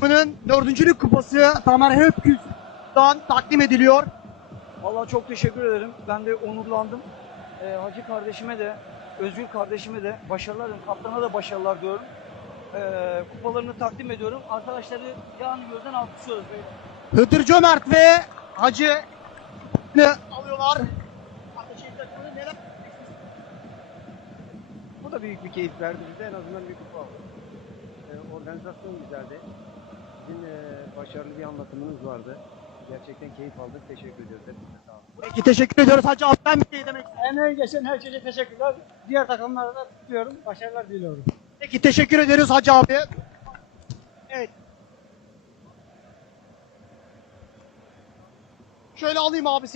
takımının dördüncülük kupası Tamer Höpküz'dan takdim ediliyor. Vallahi çok teşekkür ederim. Ben de onurlandım. Ee, Hacı kardeşime de, Özgür kardeşime de başarılar dilerim. Kaptana da başarılar diyorum. Ee, kupalarını takdim ediyorum. Arkadaşları yan gözden alkışlıyoruz. Hıdır Cömert ve Hacı ne alıyorlar. Bu da büyük bir keyif verdi bize. En azından bir kupa aldık. Ee, organizasyon güzeldi. Sizin e, başarılı bir anlatımınız vardı. Gerçekten keyif aldık. Teşekkür ediyoruz. Hepinize sağ olun. Peki teşekkür ediyoruz Hacı abi. Ben bir şey demek istiyorum. Emeği geçen herkese teşekkürler. Diğer takımlara da tutuyorum. Başarılar diliyorum. Peki teşekkür ediyoruz Hacı abi. Evet. Şöyle alayım abi seni.